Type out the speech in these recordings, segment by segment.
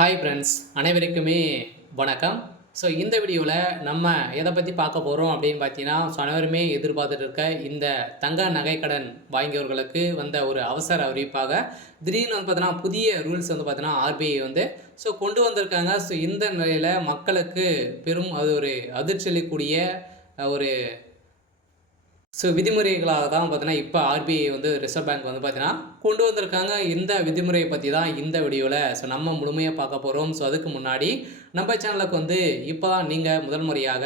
Hi friends, அனைவருக்குமே வணக்கம். So இந்த வீடியோவில் நம்ம எதை பற்றி பார்க்க போகிறோம் அப்படின்னு பார்த்தீங்கன்னா, அனைவருமே எதிர்பார்த்துட்டு இருக்க இந்த தங்க நகைக்கடன் வாங்கியவர்களுக்கு வந்த ஒரு அவசர அறிவிப்பாக திடீர்னு வந்து பார்த்தீங்கன்னா புதிய ரூல்ஸ் வந்து பார்த்தீங்கன்னா ஆர்பிஐ வந்து கொண்டு வந்திருக்காங்க. இந்த நிலையில் மக்களுக்கு பெரும் அது ஒரு அதிர்ச்சி அளிக்கக்கூடிய ஒரு விதிமுறைகளாக தான் பார்த்தீங்கன்னா, இப்போ ஆர்பிஐ வந்து ரிசர்வ் பேங்க் வந்து பார்த்தீங்கன்னா, கொண்டு வந்திருக்காங்க. இந்த விதிமுறையை பத்தி தான் இந்த வீடியோல நம்ம முழுமையா பார்க்க போறோம். அதுக்கு முன்னாடி நம்ம சேனலுக்கு வந்து இப்போ தான் நீங்க முதல் முறையாக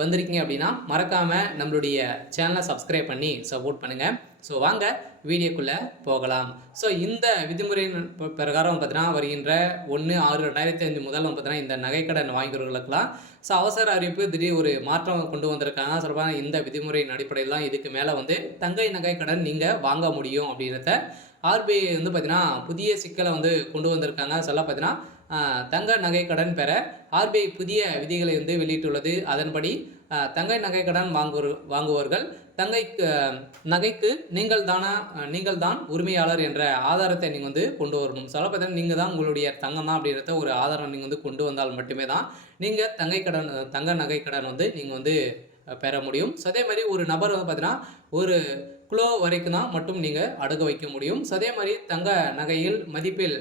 வந்திருக்கீங்க அப்படின்னா, மறக்காம நம்மளுடைய சேனலை சப்ஸ்கிரைப் பண்ணி சப்போர்ட் பண்ணுங்க. வாங்க வீடியோக்குள்ள போகலாம். இந்த விதிமுறையின் பிரகாரம் பார்த்தீங்கன்னா, வருகின்ற 1/6/2005 முதல் பார்த்தீங்கன்னா, இந்த நகைக்கடன் வாங்கியவர்களுக்கெல்லாம் அவசர அறிவிப்பு திடீர் ஒரு மாற்றம் கொண்டு வந்திருக்காங்க. சொல்லப்போனா இந்த விதிமுறையின் அடிப்படையில் தான் இதுக்கு மேலே வந்து தங்க நகைக்கடன் நீங்கள் வாங்க முடியும் அப்படின்றத ஆர்பிஐ வந்து பார்த்தீங்கன்னா, புதிய சிக்கலை வந்து கொண்டு வந்திருக்காங்க. பார்த்தீங்கன்னா, தங்க நகைக்கடன் பெற ஆர்பிஐ புதிய விதிகளை வந்து வெளியிட்டுள்ளது. அதன்படி தங்க நகைக்கடன் வாங்குவோர்கள் நகைக்கு நீங்கள் தான் உரிமையாளர் என்ற ஆதாரத்தை நீங்கள் வந்து கொண்டு வரணும். பார்த்தீங்கன்னா, நீங்கள் தான் உங்களுடைய தங்கம் தான் அப்படின்றத ஒரு ஆதாரம் நீங்கள் வந்து கொண்டு வந்தால் மட்டுமே தான் நீங்கள் தங்க நகைக்கடன் வந்து நீங்கள் வந்து பெற முடியும். அதே மாதிரி ஒரு நபர் வந்து பார்த்தீங்கன்னா, ஒரு கிலோ வரைக்கும் தான் மட்டும் நீங்கள் அடகு வைக்க முடியும். அதே மாதிரி தங்க நகையில் மதிப்பில்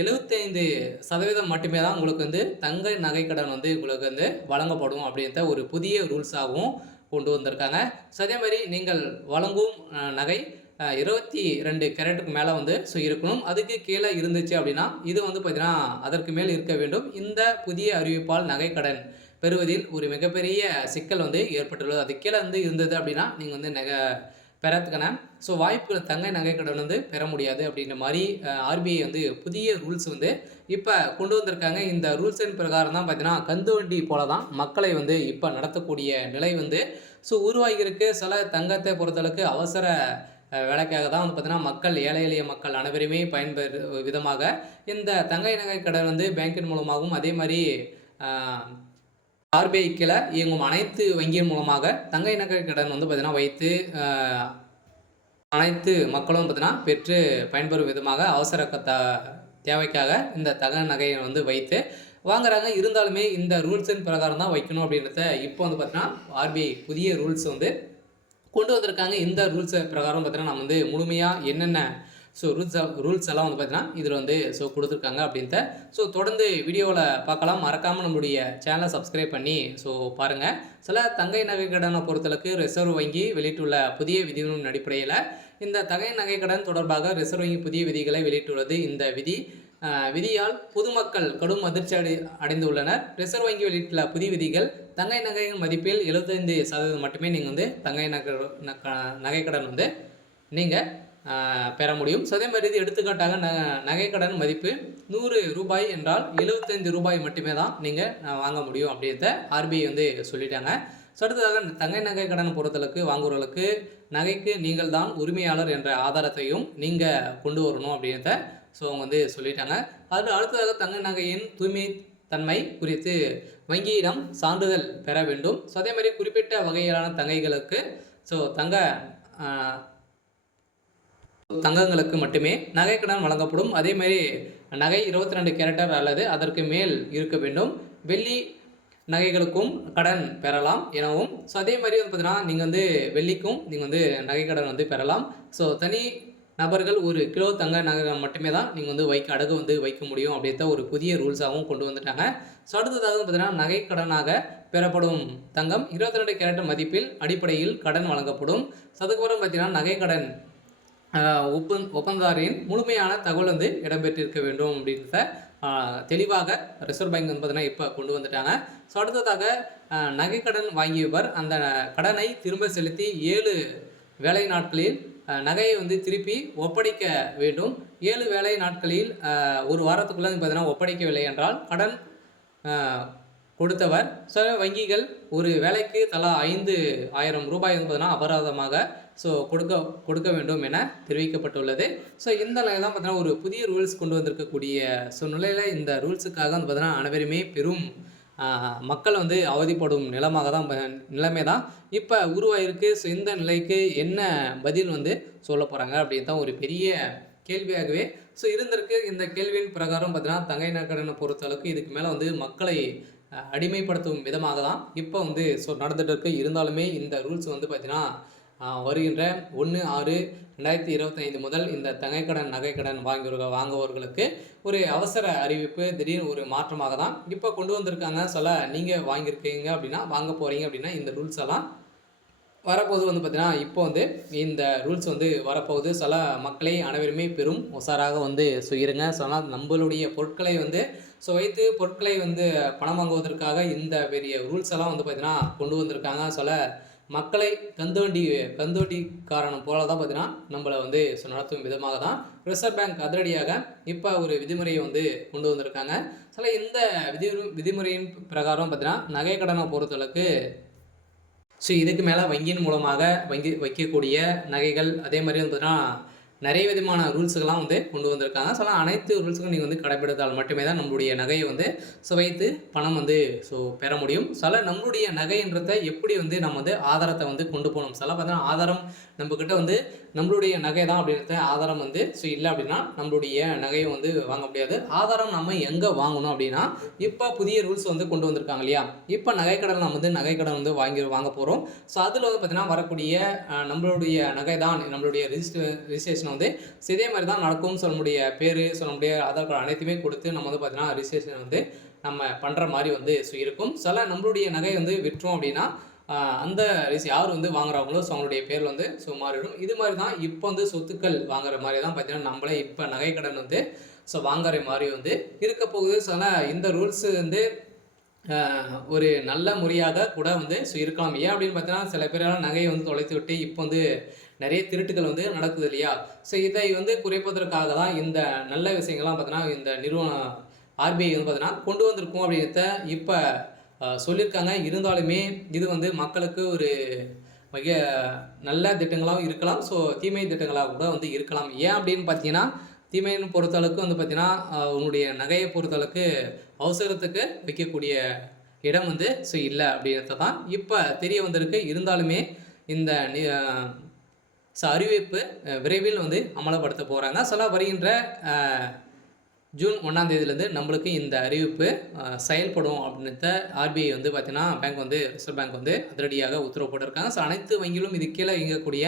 75% மட்டுமே தான் உங்களுக்கு வந்து தங்க நகைக்கடன் வந்து உங்களுக்கு வந்து வழங்கப்படும் அப்படின்ற ஒரு புதிய ரூல்ஸாகவும் கொண்டு வந்திருக்காங்க. அதே மாதிரி நீங்கள் வழங்கும் நகை 22 கேரட்டுக்கு மேலே வந்து இருக்கணும். அதுக்கு கீழே இருந்துச்சு அப்படின்னா இது வந்து பார்த்தீங்கன்னா அதற்கு மேல் இருக்க வேண்டும். இந்த புதிய அறிவிப்பால் நகைக்கடன் பெறுவதில் ஒரு மிகப்பெரிய சிக்கல் வந்து ஏற்பட்டுள்ளது. அது கீழே வந்து இருந்தது அப்படின்னா நீங்கள் வந்து பெறத்துக்கான வாய்ப்புகள் தங்க நகைக்கடன் வந்து பெற முடியாது அப்படின்ற மாதிரி ஆர்பிஐ வந்து புதிய ரூல்ஸ் வந்து இப்போ கொண்டு வந்திருக்காங்க. இந்த ரூல்ஸின் பிரகாரம் தான் பார்த்தீங்கன்னா கந்து வண்டி போல தான் மக்களை வந்து இப்போ நடத்தக்கூடிய நிலை வந்து உருவாகியிருக்கு. சில தங்கத்தை பொறுத்தளவுக்கு அவசர வேலைக்காக தான் வந்து பார்த்தீங்கன்னா மக்கள் ஏழை எளிய மக்கள் அனைவருமே பயன்பெறு விதமாக இந்த தங்க நகை கடன் வந்து பேங்கின் மூலமாகவும் அதே மாதிரி ஆர்பிஐ கீழே இயங்கும் அனைத்து வங்கியின் மூலமாக தங்க நகை கடன் வந்து பார்த்தீங்கன்னா வைத்து அனைத்து மக்களும் பார்த்தீங்கன்னா பெற்று பயன்பெறும் விதமாக அவசர தேவைக்காக இந்த தங்க நகையை வந்து வைத்து வாங்குறாங்க. இருந்தாலுமே இந்த ரூல்ஸின் பிரகாரம் தான் வைக்கணும் அப்படின்றத இப்போ வந்து பார்த்தீங்கன்னா ஆர்பிஐ புதிய ரூல்ஸ் வந்து கொண்டு வந்திருக்காங்க. இந்த ரூல்ஸ் பிரகாரம் பார்த்தீங்கன்னா நம்ம வந்து முழுமையாக என்னென்ன ரூல்ஸ் எல்லாம் வந்து பார்த்தீங்கன்னா இதில் வந்து கொடுத்துருக்காங்க அப்படின்ட்டு தொடர்ந்து வீடியோவில் பார்க்கலாம். மறக்காமல் நம்மளுடைய சேனலை சப்ஸ்கிரைப் பண்ணி பாருங்கள். சில தங்கை நகை கடனை பொறுத்தளவுக்கு ரிசர்வ் வங்கி வெளியிட்டுள்ள புதிய விதிகளின் அடிப்படையில் இந்த தங்கை நகை கடன் தொடர்பாக ரிசர்வ் வங்கி புதிய விதிகளை வெளியிட்டுள்ளது. இந்த விதியால் பொதுமக்கள் கடும் அதிர்ச்சி அடைந்துள்ளனர். ரிசர்வ் வங்கி வெளியிட்டுள்ள புதிய விதிகள் தங்கை நகையின் மதிப்பில் 75% மட்டுமே நீங்கள் வந்து தங்கை நகைக்கடன் வந்து நீங்கள் பெற முடியும். அதே மாதிரி இது எடுத்துக்காட்டாக நகைக்கடன் மதிப்பு 100 ரூபாய் என்றால் 75 ரூபாய் மட்டுமே தான் நீங்கள் வாங்க முடியும் அப்படின்றத ஆர்பிஐ வந்து சொல்லிட்டாங்க. அடுத்ததாக தங்கை நகை கடன் பொறுத்தளவுக்கு வாங்குவர்களுக்கு நகைக்கு நீங்கள் தான் உரிமையாளர் என்ற ஆதாரத்தையும் நீங்கள் கொண்டு வரணும் அப்படின்றத அவங்க வந்து சொல்லிட்டாங்க. அடுத்ததாக தங்க நகையின் தூய்மை தன்மை குறித்து வங்கியிடம் சான்றிதழ் பெற வேண்டும். அதே மாதிரி குறிப்பிட்ட வகையிலான தங்கைகளுக்கு தங்கங்களுக்கு மட்டுமே நகைக்கடன் வழங்கப்படும். அதே மாதிரி நகை 22 கேரட்டர் அல்லது அதற்கு மேல் இருக்க வேண்டும். வெள்ளி நகைகளுக்கும் கடன் பெறலாம் எனவும் அதே மாதிரி வந்து பார்த்தீங்கன்னா நீங்கள் வந்து வெள்ளிக்கும் நீங்கள் வந்து நகைக்கடன் வந்து பெறலாம். தனி நபர்கள் 1 கிலோ தங்க நகை மட்டுமே தான் நீங்கள் வந்து அடகு வந்து வைக்க முடியும் அப்படின்ற ஒரு புதிய ரூல்ஸாகவும் கொண்டு வந்துட்டாங்க. அடுத்ததாக பார்த்தீங்கன்னா நகைக்கடனாக பெறப்படும் தங்கம் 22 கேரட் மதிப்பில் அடிப்படையில் கடன் வழங்கப்படும். அதுக்கப்புறம் பார்த்தீங்கன்னா நகைக்கடன் ஒப்பந்ததாரின் முழுமையான தகவல் வந்து இடம்பெற்றிருக்க வேண்டும் அப்படின்றத தெளிவாக ரிசர்வ் பேங்க் வந்து பார்த்தீங்கன்னா இப்போ கொண்டு வந்துட்டாங்க. அடுத்ததாக நகைக்கடன் வாங்கியவர் அந்த கடனை திரும்ப செலுத்தி 7 வேலை நாட்களில் நகையை வந்து திருப்பி ஒப்படைக்க வேண்டும். 7 வேலை நாட்களில் ஒரு வாரத்துக்குள்ளே பார்த்தீங்கன்னா ஒப்படைக்கவில்லை என்றால் கடன் கொடுத்தவர் வங்கிகள் ஒரு வேலைக்கு தலா 5,000 ரூபாய் என்பதுனா அபராதமாக கொடுக்க வேண்டும் என தெரிவிக்கப்பட்டுள்ளது. இந்த நிலையில் தான் பார்த்தீங்கன்னா ஒரு புதிய ரூல்ஸ் கொண்டு வந்திருக்கக்கூடிய நிலையில் இந்த ரூல்ஸுக்காக வந்து பார்த்தீங்கன்னா அனைவருமே பெரும் மக்கள் வந்து அவதிப்படும் நிலைமை தான் இப்போ உருவாயிருக்கு. இந்த நிலைக்கு என்ன பதில் வந்து சொல்ல போகிறாங்க அப்படின்னு தான் ஒரு பெரிய கேள்வியாகவே இருந்திருக்கு. இந்த கேள்வியின் பிரகாரம் பார்த்தீங்கன்னா, தங்கை நகைக்கடனை பொறுத்தளவுக்கு இதுக்கு மேல வந்து மக்களை அடிமைப்படுத்தும் விதமாக தான் இப்போ வந்து நடந்துட்டு இருக்கு. இருந்தாலுமே இந்த ரூல்ஸ் வந்து பார்த்தீங்கன்னா, வருகின்ற 1/6/2025 முதல் இந்த தங்கைக்கடன், நகைக்கடன் வாங்குபவர்களுக்கு ஒரு அவசர அறிவிப்பு, திடீர்னு ஒரு மாற்றமாக தான் இப்போ கொண்டு வந்திருக்காங்க. நீங்க வாங்கியிருக்கீங்க அப்படின்னா, வாங்க போறீங்க அப்படின்னா, இந்த ரூல்ஸ் எல்லாம் வரப்போது வந்து பார்த்தீங்கன்னா, இப்போ வந்து இந்த ரூல்ஸ் வந்து வரப்போகுது. மக்களை அனைவருமே பெரும் உஷாராக வந்து இருங்க. நம்மளுடைய பொருட்களை வந்து வைத்து பொருட்களை வந்து பணம் வாங்குவதற்காக இந்த பெரிய ரூல்ஸ் எல்லாம் வந்து பார்த்தீங்கன்னா, கொண்டு வந்திருக்காங்க. மக்களை கந்துவட்டிக்காரன் போல தான் பார்த்தீங்கன்னா, நம்மள வந்து நடத்தும் விதமாக தான் ரிசர்வ் பேங்க் அதிரடியாக இப்போ ஒரு விதிமுறையை வந்து கொண்டு வந்திருக்காங்க. இந்த விதிமுறையின் பிரகாரம் பார்த்தீங்கன்னா, நகை கடனை பொறுத்தளவுக்கு இதுக்கு மேலே வங்கியின் மூலமாக வைக்கக்கூடிய நகைகள், அதே மாதிரி வந்து பார்த்தீங்கன்னா, நிறைய விதமான ரூல்ஸுகள்லாம் வந்து கொண்டு வந்திருக்காங்க. அனைத்து ரூல்ஸுக்கும் நீங்கள் வந்து கடைப்பிடித்தால் மட்டுமே தான் நம்மளுடைய நகையை வந்து வைத்து பணம் வந்து பெற முடியும். நம்மளுடைய நகைன்றத எப்படி வந்து நம்ம வந்து ஆதாரத்தை வந்து கொண்டு போகணும். பார்த்தீங்கன்னா, ஆதாரம் நம்மக்கிட்ட வந்து நம்மளுடைய நகை தான் அப்படின்றத ஆதாரம் வந்து இல்லை அப்படின்னா நம்மளுடைய நகையை வந்து வாங்க முடியாது. ஆதாரம் நம்ம எங்கே வாங்கணும் அப்படின்னா, இப்போ புதிய ரூல்ஸ் வந்து கொண்டு வந்திருக்காங்க இல்லையா? இப்போ நகைக்கடன் நம்ம வந்து நகைக்கடன் வந்து வாங்க போகிறோம். அதில் வந்து பார்த்தீங்கன்னா, வரக்கூடிய நம்மளுடைய நகை தான் நம்மளுடைய ரிஜிஸ்ட்ரேஷன் வந்து இதே மாதிரி தான் நடக்கும்னு நம்முடைய பேர், நம்முடைய ஆதார் கார்டு அனைத்துமே கொடுத்து நம்ம வந்து பார்த்தீங்கன்னா, ரிஜிஸ்ட்ரேஷன் வந்து நம்ம பண்ணுற மாதிரி வந்து இருக்கும். நம்மளுடைய நகை வந்து விற்றோம் அப்படின்னா, அந்த யார் வந்து வாங்குறாங்களோ அவங்களுடைய பேர் வந்து மாறிடும். இது மாதிரி தான் இப்போ வந்து சொத்துக்கள் வாங்குற மாதிரி தான் பார்த்தீங்கன்னா, நம்மளே இப்போ நகைக்கடன் வந்து வாங்குற மாதிரி வந்து இருக்க போகுது. இந்த ரூல்ஸ் வந்து ஒரு நல்ல முறையாக கூட வந்து இருக்கலாம். ஏன் அப்படின்னு பார்த்தீங்கன்னா, சில பேரெல்லாம் நகையை வந்து தொலைத்து விட்டு இப்போ வந்து நிறைய திருட்டுகள் வந்து நடக்குது இல்லையா? இதை வந்து குறைப்பதற்காக தான் இந்த நல்ல விஷயங்கள்லாம் பார்த்தீங்கன்னா, இந்த நிறுவனம் ஆர்பிஐ வந்து பார்த்தீங்கன்னா கொண்டு வந்திருக்கும் அப்படின்றத இப்போ சொல்லியிருக்காங்க. இருந்தாலுமே இது வந்து மக்களுக்கு ஒரு மிக நல்ல திட்டங்களாகவும் இருக்கலாம். தீமை திட்டங்களாக கூட வந்து இருக்கலாம். ஏன் அப்படின்னு பார்த்தீங்கன்னா, தீமைன்னு பொறுத்தளவுக்கு வந்து பார்த்தீங்கன்னா, உன்னுடைய நகையை பொறுத்தளவுக்கு அவசரத்துக்கு வைக்கக்கூடிய இடம் வந்து இல்லை அப்படின்றத தான் இப்போ தெரிய வந்திருக்கு. இருந்தாலுமே இந்த அறிவிப்பு விரைவில் வந்து அமலப்படுத்த போகிறாங்க. வருகின்ற ஜூன் 1ஆம் தேதியிலேருந்து நம்மளுக்கு இந்த அறிவிப்பு செயல்படும் அப்படின்றத ஆர்பிஐ வந்து பார்த்தீங்கன்னா, ரிசர்வ் பேங்க் வந்து அதிரடியாக உத்தரவு போட்டிருக்காங்க. அனைத்து வங்கிகளும் இது கீழே இயங்கக்கூடிய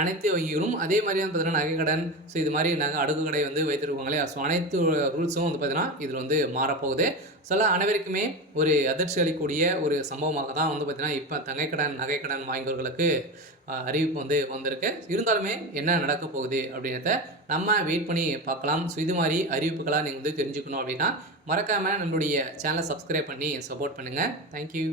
அனைத்து வங்கிகளும் அதே மாதிரியான பார்த்தீங்கன்னா, நகைக்கடன் இது மாதிரி அடுக்கு கடை வந்து வைத்திருப்பாங்க இல்லையா? அனைத்து ரூல்ஸும் வந்து பார்த்தீங்கன்னா, இதில் வந்து மாறப்போகுது. அனைவருக்குமே ஒரு அதிர்ச்சி அளிக்கக்கூடிய ஒரு சம்பவமாக தான் வந்து பார்த்தீங்கன்னா, இப்போ தங்கைக்கடன், நகைக்கடன் வாங்கியவர்களுக்கு அறிவிப்பு வந்து வந்திருக்கு. இருந்தாலுமே என்ன நடக்க போகுது அப்படின்றத நம்ம வெயிட் பண்ணி பார்க்கலாம். இது மாதிரி அறிவிப்புகளாக நீங்கள் வந்து தெரிஞ்சுக்கணும் அப்படின்னா, மறக்காமல் நம்மளுடைய சேனலை சப்ஸ்கிரைப் பண்ணி சப்போர்ட் பண்ணுங்கள். தேங்க்யூ.